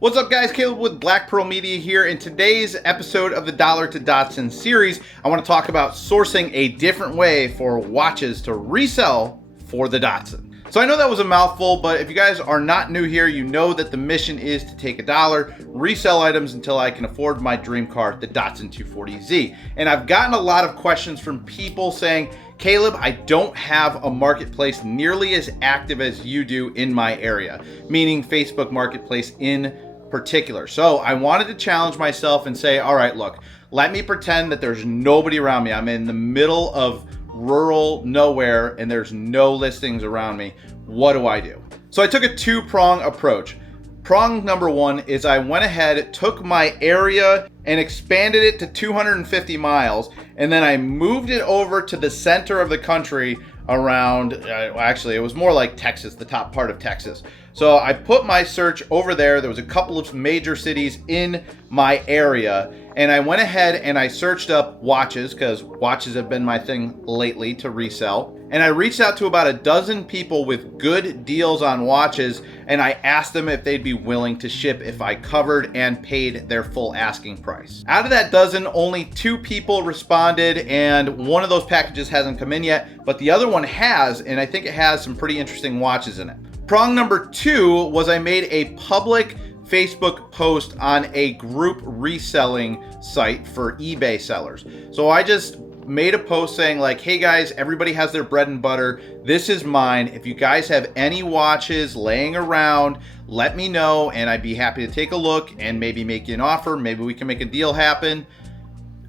What's up guys, Caleb with Black Pearl Media here. In today's episode of the Dollar to Datsun series, I want to talk about sourcing a different way for watches to resell for the Datsun. So I know that was a mouthful, but if you guys are not new here, you know that the mission is to take $1, resell items until I can afford my dream car, the Datsun 240Z. And I've gotten a lot of questions from people saying, Caleb, I don't have a marketplace nearly as active as you do in my area, meaning Facebook Marketplace in particular. So I wanted to challenge myself and say, all right, look, let me pretend that there's nobody around me. I'm in the middle of rural nowhere and there's no listings around me. What do I do? So I took a two-prong approach. Prong number one is I went ahead, took my area and expanded it to 250 miles, and then I moved it over to the center of the country around, actually it was more like Texas, the top part of Texas. So I put my search over there. There was a couple of major cities in my area, and I went ahead and I searched up watches, because watches have been my thing lately to resell. And I reached out to about a dozen people with good deals on watches, and I asked them if they'd be willing to ship if I covered and paid their full asking price. Out of that dozen, only 2 people responded, and one of those packages hasn't come in yet, but the other one has, and I think it has some pretty interesting watches in it. Prong number 2 was I made a public Facebook post on a group reselling site for eBay sellers. So I just made a post saying like, hey guys, everybody has their bread and butter. This is mine. If you guys have any watches laying around, let me know and I'd be happy to take a look and maybe make you an offer. Maybe we can make a deal happen.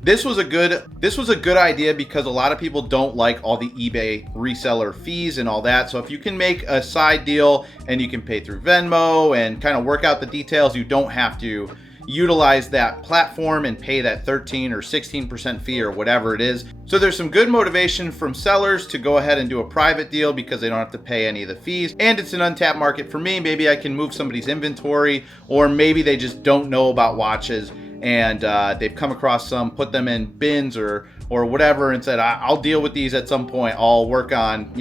This was a good idea because a lot of people don't like all the eBay reseller fees and all that. So if you can make a side deal and you can pay through Venmo and kind of work out the details, you don't have to utilize that platform and pay that 13 or 16% fee or whatever it is. So there's some good motivation from sellers to go ahead and do a private deal because they don't have to pay any of the fees. And it's an untapped market for me. Maybe I can move somebody's inventory, or maybe they just don't know about watches and they've come across some, put them in bins or whatever, and said, I'll deal with these at some point. I'll work on,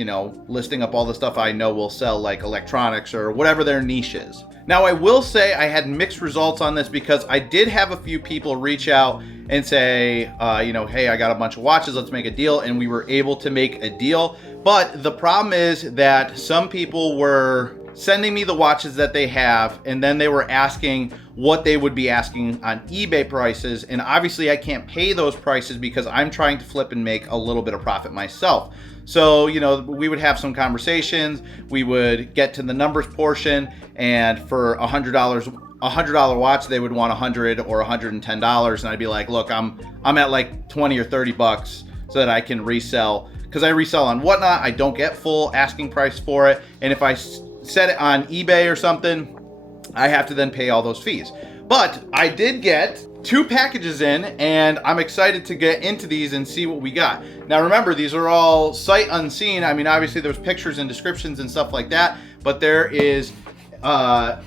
listing up all the stuff I know will sell, like electronics or whatever their niche is. Now, I will say I had mixed results on this because I did have a few people reach out and say, hey, I got a bunch of watches, let's make a deal. And we were able to make a deal. But the problem is that some people were sending me the watches that they have, and then they were asking what they would be asking on eBay prices. And obviously I can't pay those prices because I'm trying to flip and make a little bit of profit myself. So, we would have some conversations, we would get to the numbers portion, and for $100 watch, they would want $100 or $110. And I'd be like, look, I'm at like 20 or 30 bucks so that I can resell, because I resell on Whatnot. I don't get full asking price for it. And if I set it on eBay or something, I have to then pay all those fees. But I did get 2 packages in, and I'm excited to get into these and see what we got. Now remember, these are all sight unseen. I mean, obviously there's pictures and descriptions and stuff like that, but there's a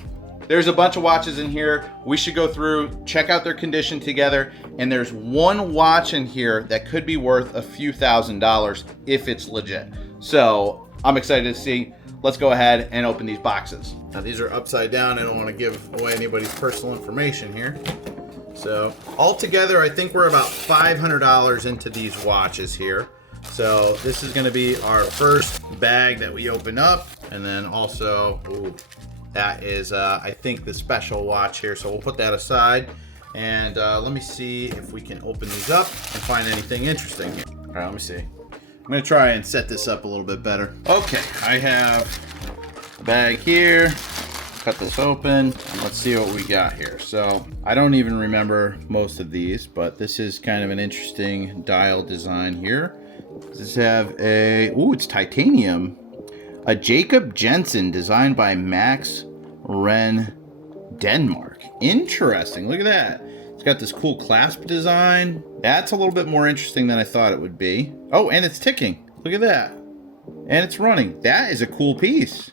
bunch of watches in here. We should go through, check out their condition together, and there's one watch in here that could be worth a few $1,000s if it's legit. So I'm excited to see. Let's go ahead and open these boxes. Now these are upside down. I don't want to give away anybody's personal information here. So altogether, I think we're about $500 into these watches here. So this is going to be our first bag that we open up. And then also, that is, I think, the special watch here. So we'll put that aside. And let me see if we can open these up and find anything interesting here. All right, let me see. I'm going to try and set this up a little bit better. Okay, I have a bag here. Cut this open and let's see what we got here. So I don't even remember most of these, but this is kind of an interesting dial design here. Does this have it's titanium. A Jacob Jensen designed by Max Ren, Denmark. Interesting, look at that. It's got this cool clasp design. That's a little bit more interesting than I thought it would be. Oh, and it's ticking. Look at that. And it's running. That is a cool piece.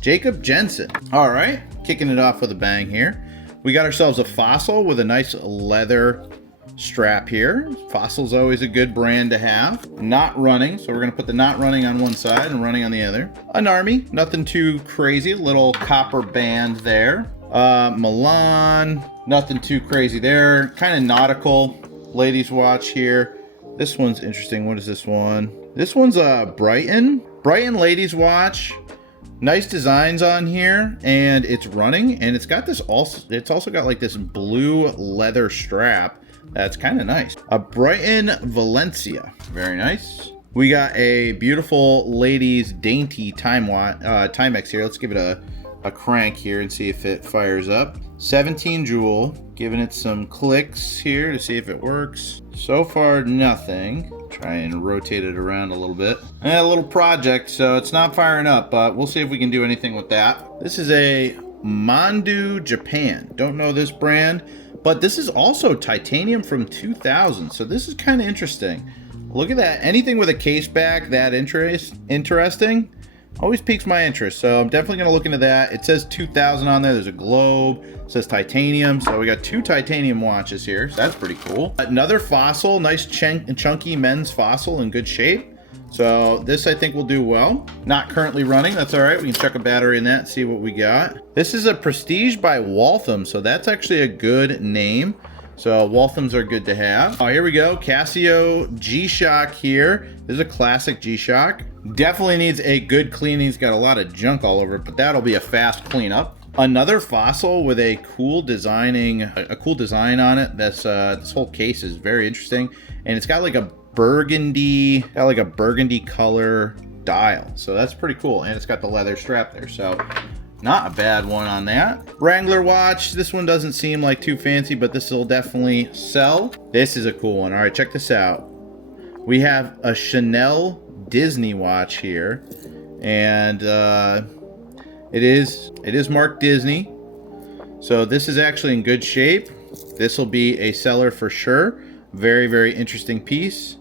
Jacob Jensen. All right, kicking it off with a bang here. We got ourselves a Fossil with a nice leather strap here. Fossil's always a good brand to have. Not running, so we're gonna put the not running on one side and running on the other. An Army, nothing too crazy, a little copper band there. Milan, nothing too crazy there. Kind of nautical ladies watch here. This one's interesting. What is this one? This one's a Brighton ladies watch. Nice designs on here, and it's running, and it's got this also. It's also got like this blue leather strap. That's kind of nice. A Brighton Valencia, very nice. We got a beautiful ladies dainty Timex here. Let's give it a crank here and see if it fires up. 17 jewel, giving it some clicks here to see if it works. So far, nothing. Try and rotate it around a little bit. A little project, so it's not firing up, but we'll see if we can do anything with that. This is a Mandu Japan. Don't know this brand, but this is also titanium from 2000, so this is kind of interesting. Look at that. Anything with a case back that interesting always piques my interest, so I'm definitely going to look into that. It says 2000 on there. There's a globe. It says titanium, so we got 2 titanium watches here, so that's pretty cool. Another fossil, nice chunky men's fossil in good shape. So this I think will do well. Not currently running, that's all right. We can chuck a battery in that and see what we got. This is a Prestige by Waltham, so that's actually a good name. So Walthams are good to have. Oh, here we go. Casio G-Shock here. This is a classic G-Shock. Definitely needs a good cleaning. It's got a lot of junk all over it, but that'll be a fast cleanup. Another fossil with a cool design on it. This whole case is very interesting, and it's got like a burgundy color dial. So that's pretty cool, and it's got the leather strap there. So not a bad one on that. Wrangler watch. This one doesn't seem like too fancy, but this will definitely sell. This is a cool one. All right, check this out. We have a Chanel Disney watch here, and it is marked Disney. So this is actually in good shape. This will be a seller for sure. Very, very interesting piece.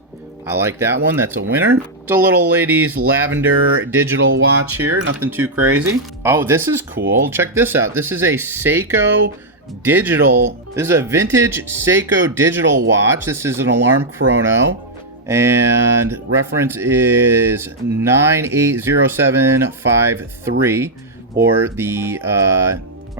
I like that one. That's a winner. It's a little ladies lavender digital watch here. Nothing too crazy. Oh, this is cool. Check this out. This is a Seiko digital. This is a vintage Seiko digital watch. This is an alarm chrono, and reference is 980753, or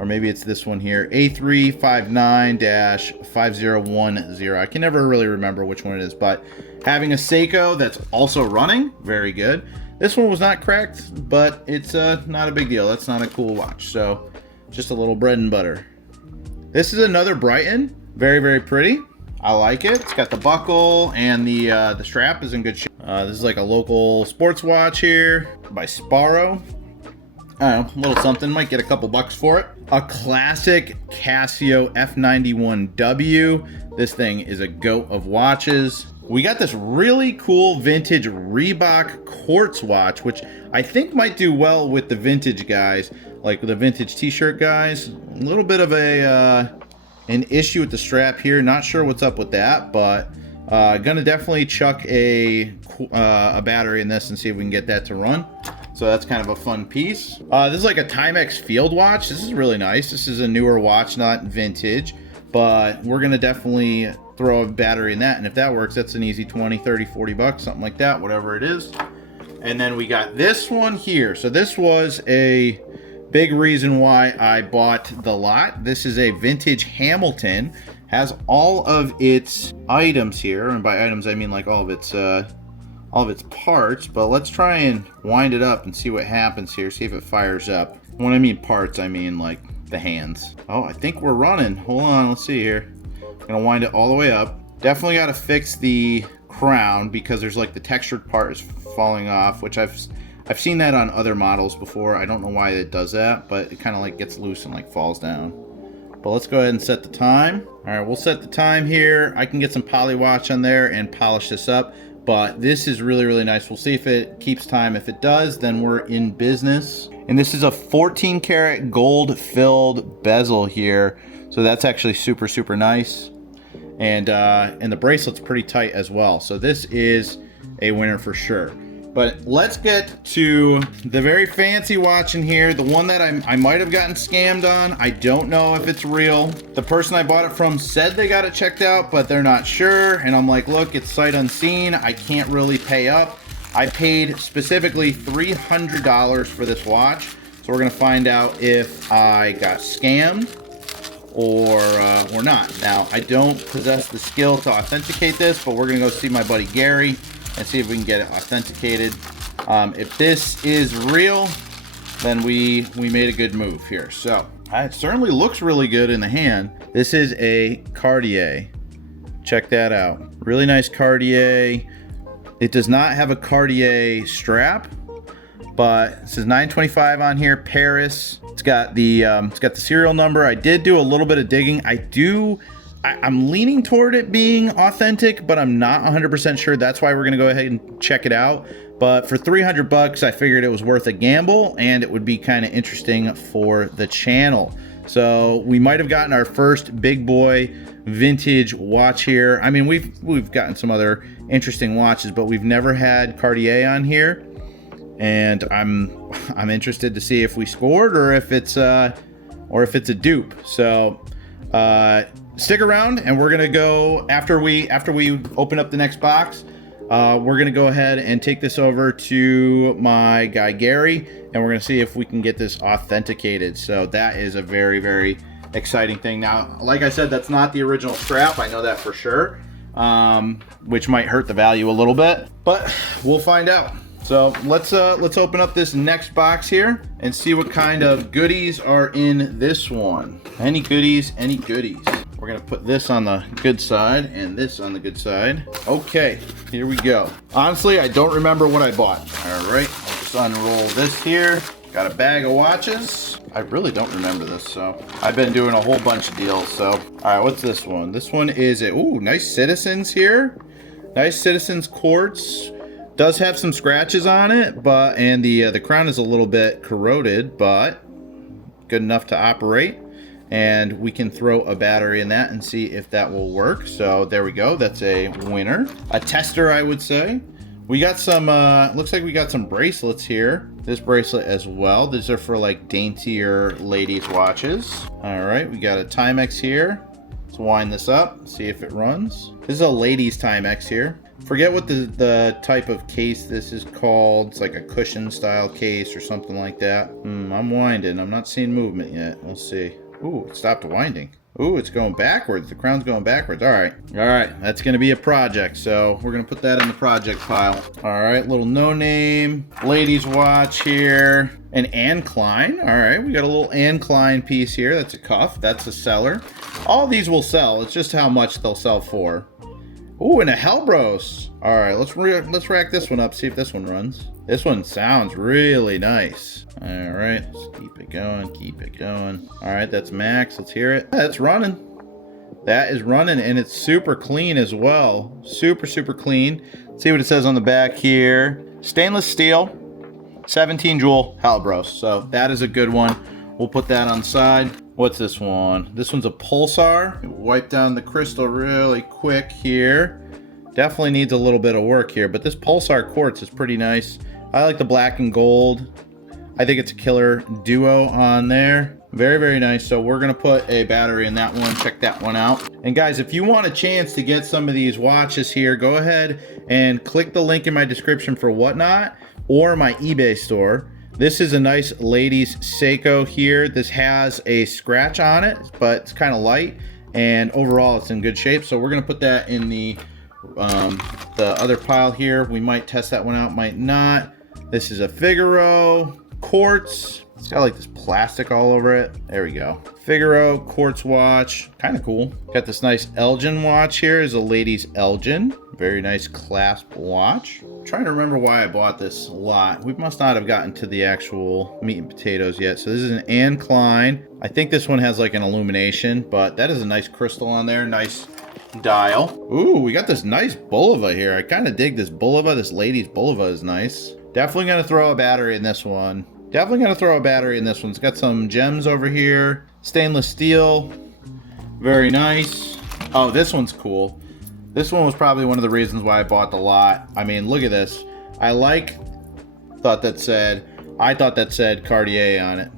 maybe it's this one here, A359-5010. I can never really remember which one it is, but having a Seiko that's also running, very good. This one was not cracked, but it's not a big deal. That's not a cool watch, so just a little bread and butter. This is another Brighton, very, very pretty. I like it. It's got the buckle, and the strap is in good shape. This is like a local sports watch here by Sparrow. I don't know, a little something. Might get a couple bucks for it. A classic Casio F91W. This thing is a goat of watches. We got this really cool vintage Reebok quartz watch, which I think might do well with the vintage guys, like the vintage t-shirt guys. A little bit of an issue with the strap here. Not sure what's up with that, but gonna definitely chuck a battery in this and see if we can get that to run. So that's kind of a fun piece. This is like a Timex field watch. This is really nice. This is a newer watch, not vintage, but we're gonna definitely throw a battery in that, and if that works, that's an easy 20, 30, 40 bucks, something like that, whatever it is. And then we got this one here. So this was a big reason why I bought the lot. This is a vintage Hamilton. Has all of its items here, and by items I mean like all of its parts, but let's try and wind it up and see what happens here, see if it fires up. When I mean parts, I mean like the hands. Oh, I think we're running. Hold on, let's see here. I'm gonna wind it all the way up. Definitely got to fix the crown because there's like the textured part is falling off, which I've seen that on other models before. I don't know why it does that, but it kind of like gets loose and like falls down. But let's go ahead and set the time. All right, we'll set the time here. I can get some poly watch on there and polish this up, but this is really, really nice. We'll see if it keeps time. If it does, then we're in business. And this is a 14 karat gold filled bezel here. So that's actually super, super nice. And the bracelet's pretty tight as well. So this is a winner for sure. But let's get to the very fancy watch in here. The one that I might have gotten scammed on. I don't know if it's real. The person I bought it from said they got it checked out, but they're not sure. And I'm like, look, it's sight unseen. I can't really pay up. I paid specifically $300 for this watch. So we're gonna find out if I got scammed or not. Now, I don't possess the skill to authenticate this, but we're gonna go see my buddy Gary and see if we can get it authenticated. If this is real, then we made a good move here. So it certainly looks really good in the hand. This is a Cartier. Check that out. Really nice Cartier. It does not have a Cartier strap, but it says 925 on here, Paris. It's got the serial number. I did do a little bit of digging. I'm leaning toward it being authentic, but I'm not 100% sure. That's why we're gonna go ahead and check it out. But for 300 bucks, I figured it was worth a gamble and it would be kind of interesting for the channel. So we might have gotten our first big boy vintage watch here. I mean, we've gotten some other interesting watches, but we've never had Cartier on here. And I'm interested to see if we scored or if it's a dupe. So stick around, and we're gonna go after we open up the next box. We're gonna go ahead and take this over to my guy Gary, and we're gonna see if we can get this authenticated. So that is a very, very exciting thing. Now, like I said, that's not the original strap. I know that for sure, which might hurt the value a little bit, but we'll find out. So let's open up this next box here and see what kind of goodies are in this one. Any goodies, any goodies. We're gonna put this on the good side and this on the good side. Okay, here we go. Honestly, I don't remember what I bought. All right, I'll just unroll this here. Got a bag of watches. I really don't remember this, so I've been doing a whole bunch of deals. So, all right, what's this one? This one is nice Citizens here. Nice Citizens quartz. Does have some scratches on it, and the crown is a little bit corroded, but good enough to operate. And we can throw a battery in that and see if that will work. So there we go. That's a winner. A tester, I would say. We got some, looks like we got some bracelets here. This bracelet as well. These are for like daintier ladies' watches. All right, we got a Timex here. Let's wind this up, see if it runs. This is a ladies' Timex here. Forget what the type of case this is called. It's like a cushion style case or something like that. I'm winding. I'm not seeing movement yet. We'll see. Ooh, it stopped winding. Ooh, it's going backwards. The crown's going backwards. All right. That's going to be a project. So we're going to put that in the project pile. All right. Little no name ladies watch here. An Anne Klein. All right. We got a little Anne Klein piece here. That's a cuff. That's a seller. All these will sell. It's just how much they'll sell for. Ooh, and a Hellbros. All right, let's rack this one up, see if this one runs. This one sounds really nice. All right, let's keep it going, keep it going. All right, that's max, let's hear it. That's running. That is running, and it's super clean as well. Super, super clean. Let's see what it says on the back here. Stainless steel, 17 jewel Hellbros. So that is a good one. We'll put that on the side. What's this one? This one's a Pulsar. Wipe down the crystal really quick here. Definitely needs a little bit of work here, but this Pulsar quartz is pretty nice. I like the black and gold. I think it's a killer duo on there. Very, very nice. So we're gonna put a battery in that one. Check that one out. And guys, if you want a chance to get some of these watches here, go ahead and click the link in my description for Whatnot or my eBay store. This is a nice ladies Seiko here. This has a scratch on it, but it's kind of light, and overall it's in good shape. So we're gonna put that in the other pile here. We might test that one out, might not. This is a Figaro quartz. It's got like this plastic all over it. There we go. Figaro quartz watch, kind of cool. Got this nice Elgin watch here. Is a ladies Elgin. Very nice clasp watch. I'm trying to remember why I bought this lot. We must not have gotten to the actual meat and potatoes yet. So this is an Anne Klein. I think this one has like an illumination, but that is a nice crystal on there. Nice dial. Ooh, we got this nice Bulova here. I kind of dig this Bulova. This ladies Bulova is nice. Definitely gonna throw a battery in this one. Definitely gonna throw a battery in this one. It's got some gems over here. Stainless steel. Very nice. Oh, this one's cool. This one was probably one of the reasons why I bought the lot. I mean, look at this. I thought that said Cartier on it.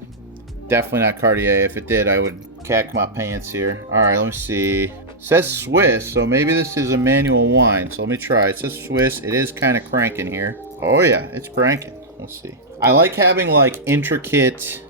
Definitely not Cartier. If it did, I would cack my pants here. All right, let me see. It says Swiss, so maybe this is a manual wind. So let me try. It says Swiss. It is kind of cranking here. Oh yeah, it's cranking. Let's see. I like having like intricate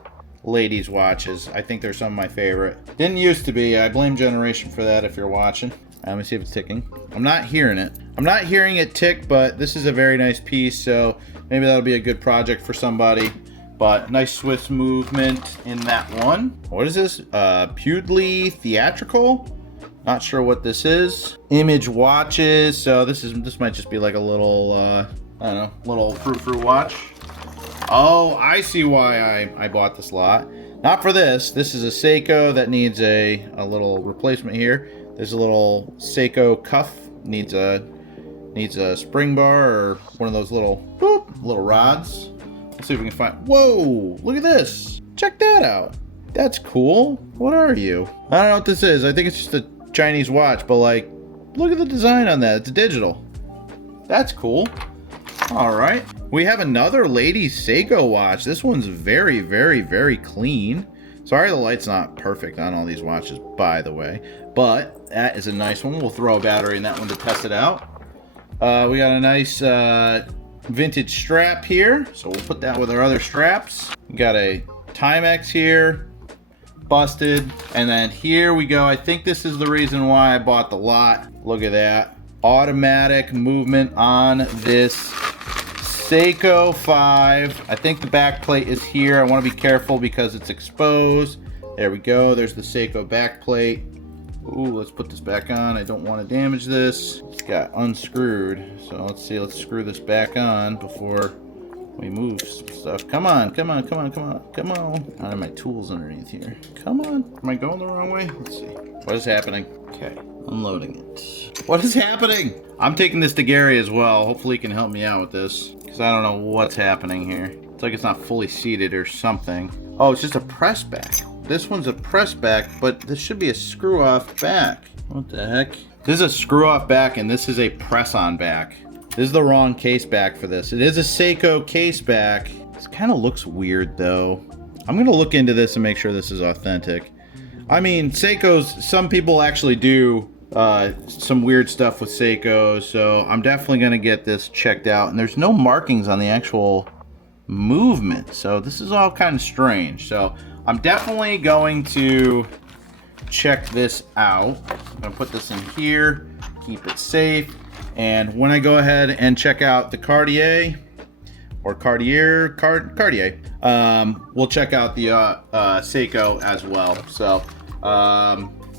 ladies watches. I think they're some of my favorite. Didn't used to be. I blame Generation for that if you're watching. Let me see if it's ticking. I'm not hearing it. I'm not hearing it tick, but this is a very nice piece, so maybe that'll be a good project for somebody. But nice Swiss movement in that one. What is this? Pewdley Theatrical? Not sure what this is. Image watches. So this might just be like a little, I don't know, little frou-frou watch. Oh, I see why I bought this lot. Not for this. This is a Seiko that needs a little replacement here. There's a little Seiko cuff. Needs a spring bar or one of those little rods. Let's see if we can find. Whoa! Look at this. Check that out. That's cool. What are you? I don't know what this is. I think it's just a Chinese watch, but like, look at the design on that. It's digital. That's cool. All right. We have another ladies Seiko watch. This one's very, very, very clean. Sorry the light's not perfect on all these watches, by the way. But that is a nice one. We'll throw a battery in that one to test it out. We got a nice vintage strap here. So we'll put that with our other straps. We got a Timex here. Busted. And then here we go. I think this is the reason why I bought the lot. Look at that. Automatic movement on this Seiko 5. I think the back plate is here. I want to be careful because it's exposed. There we go. There's the Seiko back plate. Ooh, let's put this back on. I don't want to damage this. It's got unscrewed. So let's see. Let's screw this back on before we move some stuff. Come on, come on, come on, come on, come on. I have my tools underneath here. Come on. Am I going the wrong way? Let's see. What is happening? Okay, unloading it. What is happening? I'm taking this to Gary as well. Hopefully he can help me out with this because I don't know what's happening here. It's like it's not fully seated or something. Oh, it's just a press back. This one's a press back, but this should be a screw off back. What the heck? This is a screw off back and this is a press on back. This is the wrong case back for this. It is a Seiko case back. This kind of looks weird though. I'm gonna look into this and make sure this is authentic. I mean, Seikos, some people actually do some weird stuff with Seikos, so I'm definitely gonna get this checked out. And there's no markings on the actual movement, so this is all kind of strange. So I'm definitely going to check this out. I'm gonna put this in here, keep it safe. And when I go ahead and check out the Cartier, or Cartier, we'll check out the Seiko as well. So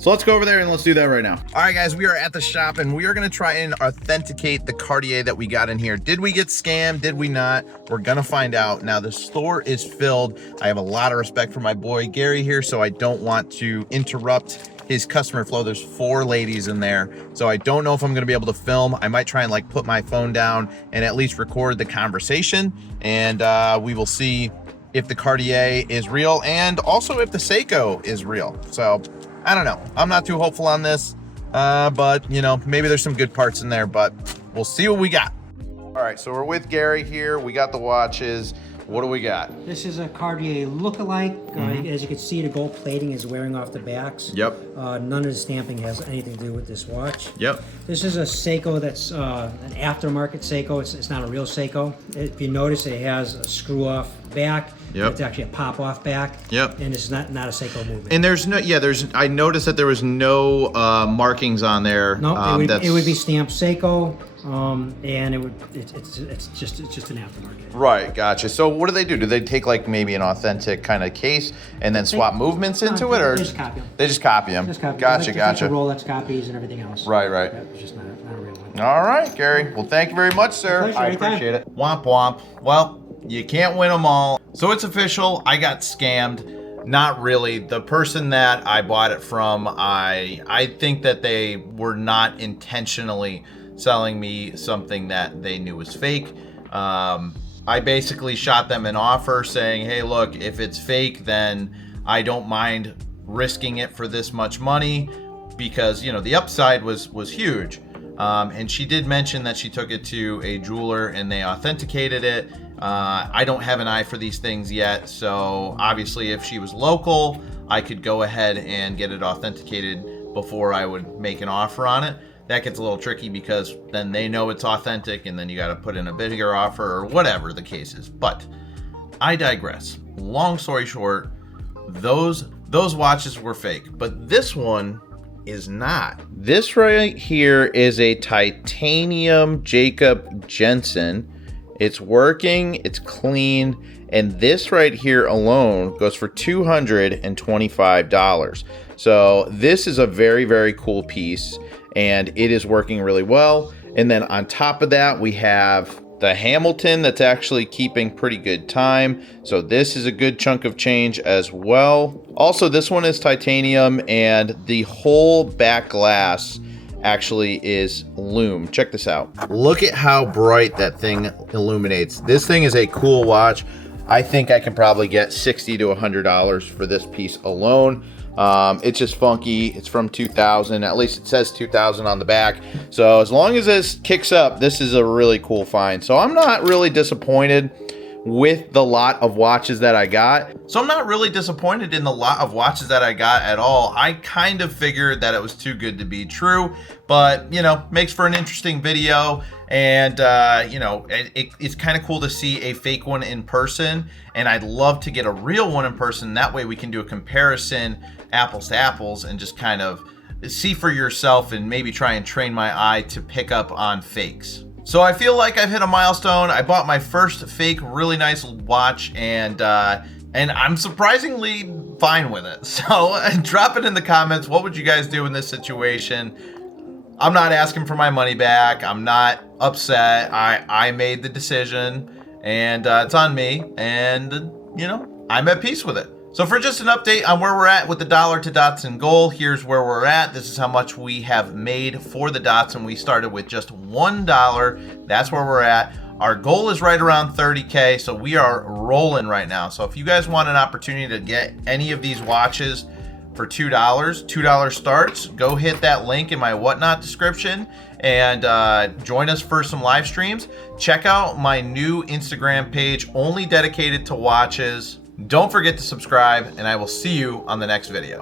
let's go over there and let's do that right now. All right, guys, we are at the shop and we are gonna try and authenticate the Cartier that we got in here. Did we get scammed? Did we not? We're gonna find out. Now, the store is filled. I have a lot of respect for my boy Gary here, so I don't want to interrupt his customer flow. There's 4 ladies in there, so I don't know if I'm gonna be able to film. I might try and like put my phone down and at least record the conversation, and we will see if the Cartier is real and also if the Seiko is real. So I don't know. I'm not too hopeful on this, but you know, maybe there's some good parts in there, but we'll see what we got. All right, so we're with Gary here. We got the watches. What do we got? This is a Cartier look-alike. As you can see, the gold plating is wearing off the backs. Yep. None of the stamping has anything to do with this watch. Yep. This is a Seiko that's an aftermarket Seiko. It's not a real Seiko. If you notice, it has a screw-off back. Yep. It's actually a pop-off back. Yep. And it's not a Seiko movement. And there's no, I noticed that there was no markings on there. No, it would be stamped Seiko, and it's just an aftermarket. Right, gotcha. So what do? Do they take like maybe an authentic kind of case and then swap movements into it, or they just copy them? They just copy them. Just copy Gotcha, them. gotcha. Like Rolex copies and everything else. Right, right. It's just not a real one. All right, Gary. Well, thank you very much, sir. Pleasure, I anytime. appreciate it. Womp womp. Well, you can't win them all. So it's official. I got scammed. Not really. The person that I bought it from, I think that they were not intentionally selling me something that they knew was fake. I basically shot them an offer saying, hey, look, if it's fake, then I don't mind risking it for this much money because, you know, the upside was huge. And she did mention that she took it to a jeweler and they authenticated it. I don't have an eye for these things yet, so obviously if she was local, I could go ahead and get it authenticated before I would make an offer on it. That gets a little tricky because then they know it's authentic and then you got to put in a bigger offer or whatever the case is. But I digress. Long story short, those watches were fake, but this one is not. This right here is a titanium Jacob Jensen. It's working, it's clean, and this right here alone goes for $225. So this is a very, very cool piece, and it is working really well. And then on top of that, we have the Hamilton that's actually keeping pretty good time. So this is a good chunk of change as well. Also, this one is titanium, and the whole back glass actually is lume. Check this out. Look at how bright that thing illuminates. This thing is a cool watch. I think I can probably get $60 to $100 for this piece alone. It's just funky. It's from 2000. At least it says 2000 on the back. So as long as this kicks up, this is a really cool find. So I'm not really disappointed with the lot of watches that I got. So I'm not really disappointed in the lot of watches that I got at all. I kind of figured that it was too good to be true, but you know, makes for an interesting video. And you know, it's kind of cool to see a fake one in person, and I'd love to get a real one in person. That way we can do a comparison, apples to apples, and just kind of see for yourself and maybe try and train my eye to pick up on fakes. So I feel like I've hit a milestone. I bought my first fake, really nice watch, and I'm surprisingly fine with it. So drop it in the comments. What would you guys do in this situation? I'm not asking for my money back. I'm not upset. I made the decision, and it's on me, and you know, I'm at peace with it. So for just an update on where we're at with the dollar to Datsun goal, here's where we're at. This is how much we have made for the Datsun. We started with just $1. That's where we're at. Our goal is right around 30K, so we are rolling right now. So if you guys want an opportunity to get any of these watches for $2 starts, go hit that link in my whatnot description and join us for some live streams. Check out my new Instagram page only dedicated to watches. Don't forget to subscribe, and I will see you on the next video.